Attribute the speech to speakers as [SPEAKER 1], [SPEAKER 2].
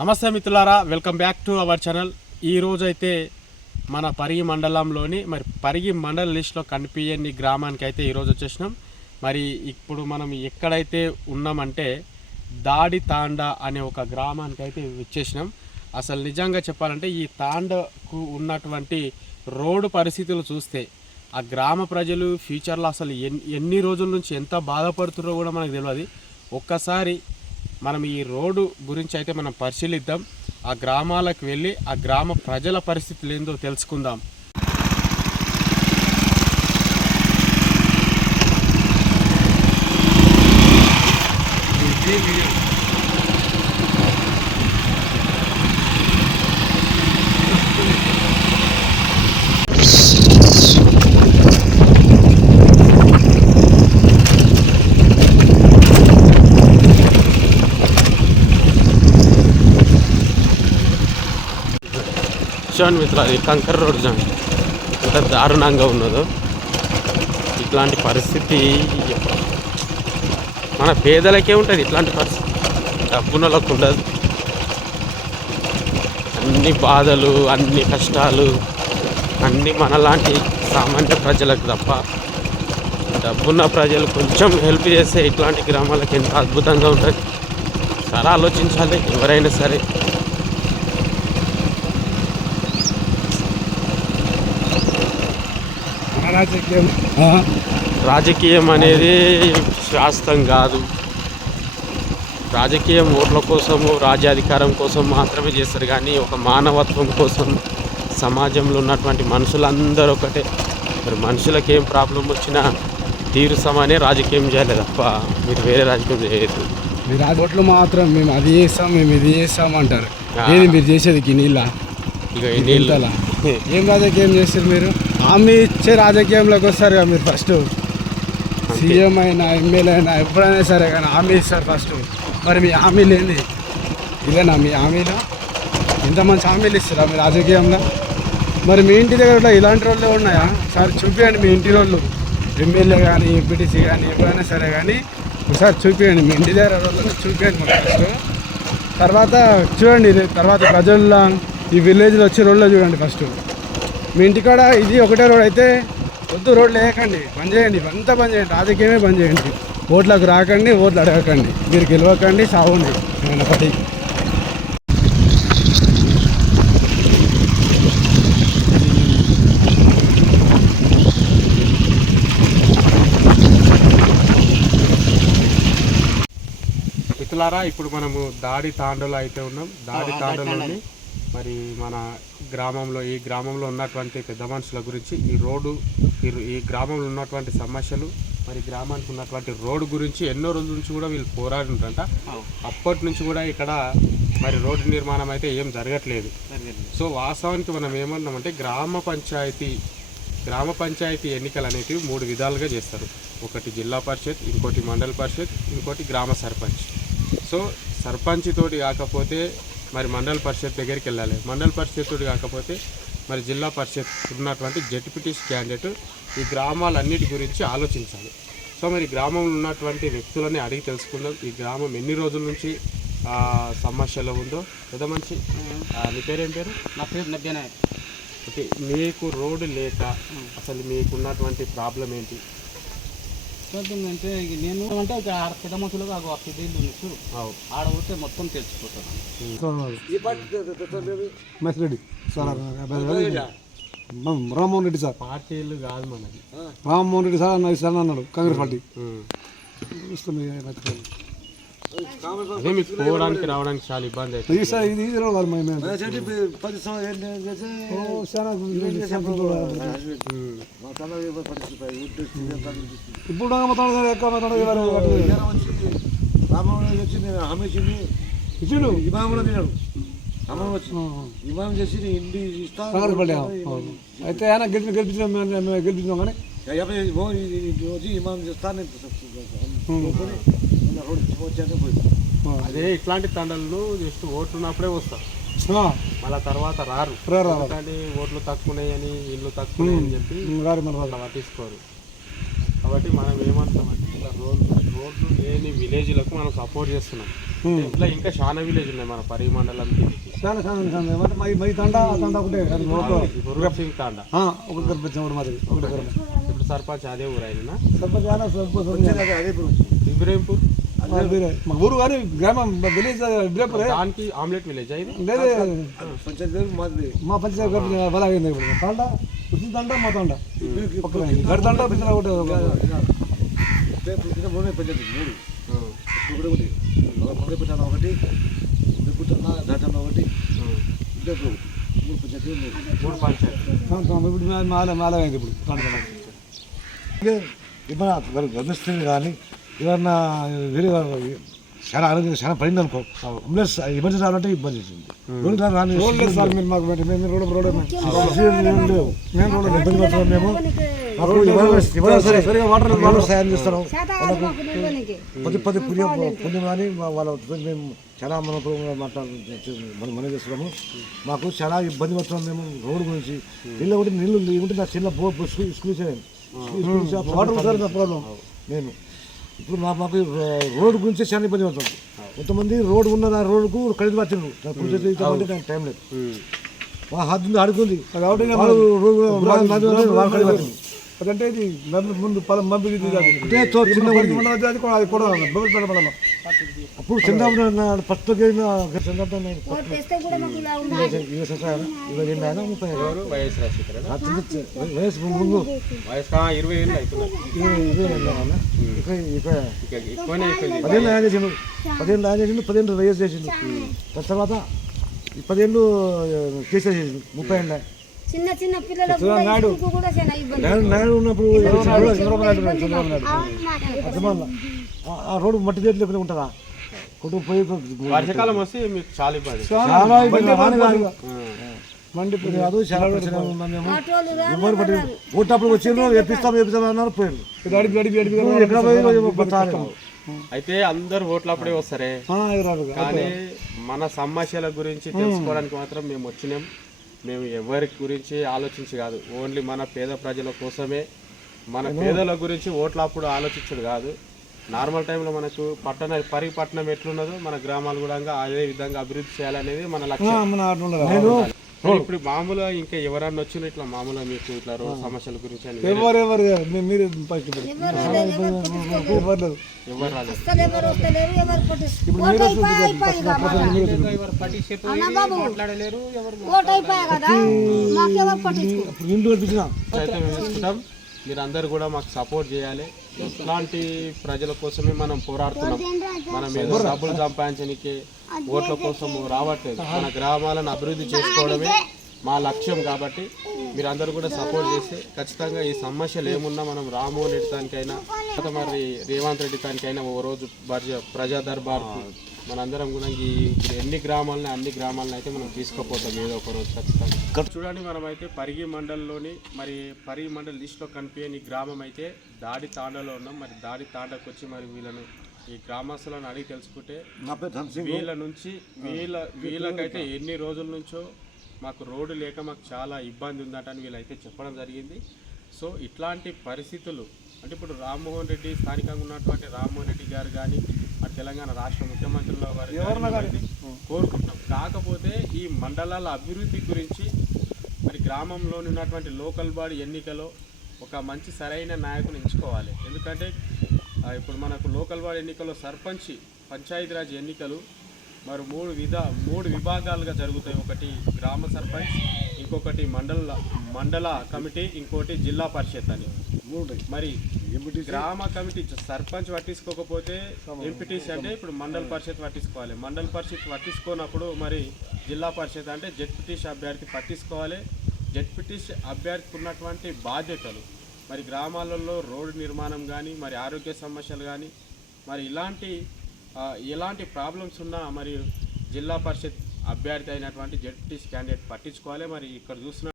[SPEAKER 1] నమస్తే మిత్రులారా welcome back to our channel. ఈరోజైతే మన పరిగి మండలంలోని మరి పరిగి మండల లిస్ట్లో కనిపించని గ్రామానికి అయితే ఈరోజు వచ్చేసినాం. మరి ఇప్పుడు మనం ఎక్కడైతే ఉన్నామంటే దాడి తాండ అనే ఒక గ్రామానికి అయితే వచ్చేసినాం. అసలు నిజంగా చెప్పాలంటే ఈ తాండకు ఉన్నటువంటి రోడ్డు పరిస్థితులు చూస్తే ఆ గ్రామ ప్రజలు ఫ్యూచర్లో అసలు ఎన్ని ఎన్ని రోజుల నుంచి ఎంత బాధపడుతున్నారో కూడా మనకు తెలియదు ఒక్కసారి మనం ఈ రోడ్డు గురించి అయితే మనం పరిశీలిద్దాం. ఆ గ్రామాలకు వెళ్ళి ఆ గ్రామ ప్రజల పరిస్థితులు ఏందో తెలుసుకుందాం. చూడండి మిత్రులు అది కంకర్ రోడ్ చూడండి ఎంత దారుణంగా ఉన్నదో. ఇట్లాంటి పరిస్థితి మన పేదలకే ఉంటుంది ఇట్లాంటి పరిస్థితి. డబ్బునలకు ఉండదు. అన్ని బాధలు అన్ని కష్టాలు అన్నీ మనలాంటి సామాన్య ప్రజలకు తప్ప డబ్బున్న ప్రజలు కొంచెం హెల్ప్ చేస్తే ఇట్లాంటి గ్రామాలకు ఎంత అద్భుతంగా ఉంటుంది. సరే ఆలోచించాలి ఎవరైనా సరే.
[SPEAKER 2] రాజకీయం.
[SPEAKER 1] రాజకీయం అనేది శాస్త్రం కాదు. రాజకీయం ఓట్ల కోసము రాజ్యాధికారం కోసం మాత్రమే చేస్తారు కానీ ఒక మానవత్వం కోసం సమాజంలో ఉన్నటువంటి మనుషులందరూ ఒకటే. మరి మనుషులకు ఏం ప్రాబ్లం వచ్చినా తీరుస్తామనే రాజకీయం చేయాలి తప్ప మీరు వేరే రాజకీయం చేయొద్దు.
[SPEAKER 2] మీరు ఓట్లు మాత్రం మేము అది చేస్తాం మేము ఇది చేస్తాం అంటారు. ఏది మీరు చేసేది? నీళ్ళ
[SPEAKER 1] ఇక నీళ్ళు.
[SPEAKER 2] ఏం రాజకీయం చేస్తారు మీరు? హామీ ఇచ్చే రాజకీయంలోకి వస్తారు కదా మీరు ఫస్ట్ సీఎం అయినా ఎమ్మెల్యే అయినా ఎప్పుడైనా సరే కానీ హామీ ఇస్తారు ఫస్ట్ మరి మీ హామీలు ఏంది ఇదేనా మీ హామీలు? ఇంత మంచి హామీలు ఇస్తారా మీ రాజకీయంలో? మరి మీ ఇంటి దగ్గర ఇలాంటి రోడ్లు ఉన్నాయా? సార్ చూపించండి మీ ఇంటి రోడ్లు. ఎమ్మెల్యే కానీ ఎంపీటీసీ కానీ ఎప్పుడైనా సరే కానీ ఒకసారి చూపించండి మీ ఇంటి దగ్గర చూపించండి మాకు ఫస్ట్ తర్వాత చూడండి ఇది తర్వాత ప్రజల్లో ఈ విలేజ్లో వచ్చే రోడ్లో చూడండి ఫస్ట్. మీ ఇంటికాడ ఇది ఒకటే రోడ్ అయితే వద్దు రోడ్లు వేయకండి బంద్ చేయండి అంతా బంద్ చేయండి. రాజకీయమే బంద్ చేయండి. ఓట్లకు రాకండి ఓట్లు అడగకండి. మీరు గెలవకండి ఏమైనా పడి
[SPEAKER 1] మిత్రులారా ఇప్పుడు మనము దాడి తాండలో అయితే ఉన్నాం. దాడి తాండలోని మరి మన గ్రామంలో ఈ గ్రామంలో ఉన్నటువంటి పెద్ద మనుషుల గురించి ఈ రోడ్డు ఈ ఈ గ్రామంలో ఉన్నటువంటి సమస్యలు మరి గ్రామానికి ఉన్నటువంటి రోడ్డు గురించి ఎన్నో రోజుల నుంచి కూడా వీళ్ళు పోరాడుంటారంట అప్పటి నుంచి కూడా ఇక్కడ మరి రోడ్డు నిర్మాణం అయితే ఏం జరగట్లేదు. సో వాస్తవానికి మనం ఏమన్నామంటే గ్రామ పంచాయతీ గ్రామ పంచాయతీ ఎన్నికలు అనేటివి మూడు విధాలుగా చేస్తారు. ఒకటి జిల్లా పరిషత్ ఇంకోటి మండల పరిషత్ ఇంకోటి గ్రామ సర్పంచ్. సో సర్పంచ్ తోటి కాకపోతే మరి మండల పరిషత్ దగ్గరికి వెళ్ళాలి. మండల పరిషత్ తోటి కాకపోతే మరి జిల్లా పరిషత్ ఉన్నటువంటి జడ్పీటీస్ క్యాండిడేట్ ఈ గ్రామాలన్నిటి గురించి ఆలోచించాలి. సో మరి గ్రామంలో ఉన్నటువంటి వ్యక్తులని అడిగి తెలుసుకుందాం. ఈ గ్రామం ఎన్ని రోజుల నుంచి సమస్యలో ఉందో? పెద్ద మనిషి. నీ పేరేం పేరు?
[SPEAKER 3] నా పేరు నవ్యనే
[SPEAKER 1] ఓకే. మీకు రోడ్డు లేక అసలు మీకు ఉన్నటువంటి ప్రాబ్లం ఏంటి?
[SPEAKER 3] అంటే నేను అంటే ఒక ఆడ పెద్ద మనుషులకు ఒక పెద్దలు ఉండొచ్చు
[SPEAKER 1] అవు
[SPEAKER 3] ఆడ పోతే మొత్తం తెలిసిపోతాను
[SPEAKER 2] రామ్మోహన్ రెడ్డి సార్.
[SPEAKER 1] పార్టీలు కాదు మనది.
[SPEAKER 2] రామ్మోహన్ రెడ్డి సార్ అన్న సార్ అన్నాడు కాంగ్రెస్ పార్టీ.
[SPEAKER 1] అదే మీకు పోవడానికి రావడానికి చాలా ఇబ్బంది అవుతుంది.
[SPEAKER 2] సార్ ఇది ఇది మేము. ఇప్పుడు ఎక్కువ మొత్తం ఇవ్వరు.
[SPEAKER 4] రామారావు వచ్చి నేను హామీ ఇచ్చింది
[SPEAKER 2] ఇచ్చిండు
[SPEAKER 4] ఇమాం కూడా తిన్నాడు అమ్మ వచ్చి. ఇమాం చేసి ఇస్తా.
[SPEAKER 2] అయితే ఆయన గెలిపి గెలిపించాం గెలిపించాం కానీ?
[SPEAKER 4] వచ్చి ఇమాం చేస్తా వచ్చాక
[SPEAKER 1] అదే ఇట్లాంటి తండలను జస్ట్ ఓట్లు ఉన్నప్పుడే వస్తారు మళ్ళా తర్వాత రారు. ఎందుకంటే ఓట్లు తక్కువనాయని ఇల్లు తక్కువనాయని చెప్పి పట్టించుకోరు కాబట్టి మనం ఏమంటామంటే ఇట్లా రోడ్లు రోడ్లు లేని విలేజ్లకు మనం సపోర్ట్ చేస్తున్నాం. ఇట్లా ఇంకా చాలా విలేజ్ ఉన్నాయి మన పరిమండలం. ఇప్పుడు సర్పంచ్ అదే ఊరు ఆయన
[SPEAKER 4] సర్పంచ్.
[SPEAKER 1] ఇబ్రాహింపూర్.
[SPEAKER 4] మా ఊరు కానీ గ్రామం విలేజ్ ఇబ్రేపురే
[SPEAKER 1] దానికి ఆమ్లెట్ విలేజ్ ఇది?
[SPEAKER 4] లేదు మా పంచాయతీ బలాగింది ఇప్పుడు తండ ఉచిత తండ మా తండ గడి ఒకటి పంచాయతీ మూడు ఒకటి ఒకటి మొదటి పుట్టాన ఒకటి దాటాన ఒకటి మూడు పంచాయతీ
[SPEAKER 1] మూడు పంచాయతీ
[SPEAKER 4] ఇప్పుడు మాల మాల అయింది ఇప్పుడు. తండ ఇబ్బంది గమనిస్తుంది కానీ ఏమన్నా వేరే చాలా ఆరోగ్యం చాలా పడింది అనుకో అంబులెన్స్ ఎమర్జెన్సీ రావాలంటే ఇబ్బంది అవుతుంది. రోడ్డు రాని రోడ్ లేదు సార్ మీరు మాకు మేము రోడ్ రోడ్ మేము రోడ్ ఇబ్బంది పడుతున్నాం మేము. వాటర్ సాయం చేస్తున్నాం పది పది పుణ్యం పుణ్యం కానీ మా- వాళ్ళ మేము చాలా మాట్లాడు మనం మనం చేస్తున్నాము. మాకు చాలా ఇబ్బంది పడుతున్నాం మేము రోడ్డు గురించి. నీళ్ళు ఒకటి నీళ్ళు ఉంటే నా చిన్న బో school school water sir problem నేను. ఇప్పుడు మా మాకు రోడ్డు గురించి చాలా ఇబ్బంది పడుతుంది. కొంతమంది రోడ్డు ఉన్న ఆ రోడ్డుకు కడిగి వచ్చిండ్రు టైం లేదు. మా హద్దు రోడ్డు-
[SPEAKER 2] అదంటే ఇది ముందు పొలం
[SPEAKER 4] ఊరికి.
[SPEAKER 2] అది కూడా
[SPEAKER 4] అప్పుడు చంద్రబాబు ఫస్ట్ వయసు ముందు
[SPEAKER 1] వయసు ఇరవై ఏళ్ళు
[SPEAKER 4] పదిహేను ఆయన చేసిండు. పదిహేను ఆయన చేసిండు పదిహేను వైఎస్ చేసిండు. తర్వాత ఈ పదిహేను కేసీఆర్ చేసిండు. ముప్పై ఏళ్ళ.
[SPEAKER 5] చిన్న చిన్న పిల్లలకు కూడా చాలా ఇబ్బంది.
[SPEAKER 4] ఆ- రోడ్డు మట్టి చేతి లేకుండా ఉంటుందా? కొట్టుకు పోయి
[SPEAKER 1] వర్షాకాలం వస్తే మీకు చాలా ఇబ్బంది.
[SPEAKER 4] చాలా ఇబ్బంది. రాని కాదు. చాలా ఎవరు పట్టి ఓటప్పుడు వచ్చిండ్రు ఎప్పిస్తాం ఎప్పిస్తాం అన్నారు పోయారు ఎక్కడ పోయి.
[SPEAKER 1] అయితే అందరు ఓట్లు అప్పుడే వస్తారే. కానీ మన సమస్యల గురించి తెలుసుకోవడానికి మాత్రం మేము వచ్చినాం. మేము ఎవరి గురించి ఆలోచించి కాదు. ఓన్లీ మన పేద ప్రజల కోసమే మన పేదల గురించి ఓట్ల అప్పుడు ఆలోచించడు కాదు. నార్మల్ టైంలో మనకు పట్టణ పరి పట్టణం ఎట్లున్నదో మన గ్రామాలు కూడా అదే విధంగా అభివృద్ధి చేయాలనేది మన లక్ష్యం. ఇప్పుడు మామూలుగా ఇంకా ఎవరన్నా వచ్చిన ఇట్లా మామూలుగా మీకు ఇట్లా రోజు సమస్యల గురించి అని వేరే
[SPEAKER 2] ఎవరు ఎవరు మీరు ఫస్ట్
[SPEAKER 5] ఎవరు రాలేదు,
[SPEAKER 4] ఇప్పుడు
[SPEAKER 1] మీరందరూ కూడా మాకు సపోర్ట్ చేయాలి. ఇట్లాంటి ప్రజల కోసమే మనం పోరాడుతున్నాం. మనం ఏదో డబ్బులు సంపాదించడానికి ఓట్ల కోసం రావట్లేదు. మన గ్రామాలను అభివృద్ధి చేసుకోవడమే మా లక్ష్యం కాబట్టి మీరందరూ కూడా సపోర్ట్ చేస్తే ఖచ్చితంగా ఈ సమస్యలు ఏమున్నా మనం రామ్మోహన్ రెడ్డి దానికైనా మరి రేవంత్ రెడ్డి దానికైనా ఓ రోజు ప్రజా ప్రజా దర్బార్కు మనందరం కూడా ఈ ఎన్ని గ్రామాలని అన్ని గ్రామాలను అయితే మనం తీసుకుపోతాం ఏదో ఒక రోజు ఖచ్చితంగా. చూడండి మనం అయితే పరిగి మండలంలోని మరి పరిగి మండల్ లిస్ట్లో కనిపించని గ్రామం అయితే దాడి తాండలో ఉన్నాం. మరి దాడి తాండకు వచ్చి మరి వీళ్ళను ఈ గ్రామస్తులను అడిగి తెలుసుకుంటే వీళ్ళ నుంచి వీళ్ళ వీళ్ళకైతే ఎన్ని రోజుల నుంచో మాకు రోడ్డు లేక మాకు చాలా ఇబ్బంది ఉందట అని వీళ్ళైతే చెప్పడం జరిగింది. సో ఇట్లాంటి పరిస్థితులు అంటే ఇప్పుడు రామ్మోహన్ రెడ్డి స్థానికంగా ఉన్నటువంటి రామ్మోహన్ రెడ్డి గారు కానీ మరి తెలంగాణ రాష్ట్ర ముఖ్యమంత్రుల వారు కోరుకుంటున్నాం కాకపోతే ఈ మండలాల అభివృద్ధి గురించి మరి గ్రామంలో ఉన్నటువంటి లోకల్ బాడీ ఎన్నికలో ఒక మంచి సరైన నాయకుని ఎంచుకోవాలి. ఎందుకంటే ఇప్పుడు మనకు లోకల్ బాడీ ఎన్నికల్లో సర్పంచ్ పంచాయతీరాజ్ ఎన్నికలు మరి మూడు విధ మూడు విభాగాలుగా జరుగుతాయి. ఒకటి గ్రామ సర్పంచ్ ఇంకొకటి మండల మండల కమిటీ ఇంకోటి జిల్లా పరిషత్ అని. మరి గ్రామ కమిటీ సర్పంచ్ పట్టించుకోకపోతే ఎంపీటీసీ అంటే ఇప్పుడు మండల పరిషత్ పట్టించుకోవాలి. మండల పరిషత్ పట్టించుకోనప్పుడు మరి జిల్లా పరిషత్ అంటే జెడ్పీటీసీ అభ్యర్థి పట్టించుకోవాలి. జెడ్పీటీసీ అభ్యర్థికి ఉన్నటువంటి బాధ్యతలు మరి గ్రామాలలో రోడ్డు నిర్మాణం కానీ మరి ఆరోగ్య సమస్యలు కానీ మరి ఇలాంటి ఎలాంటి ప్రాబ్లమ్స్ ఉన్నా మరి జిల్లా పరిషత్ అభ్యర్థి అయినటువంటి జెడ్పీటీసీ క్యాండిడేట్ పట్టించుకోవాలి. మరి ఇక్కడ చూస్తున్న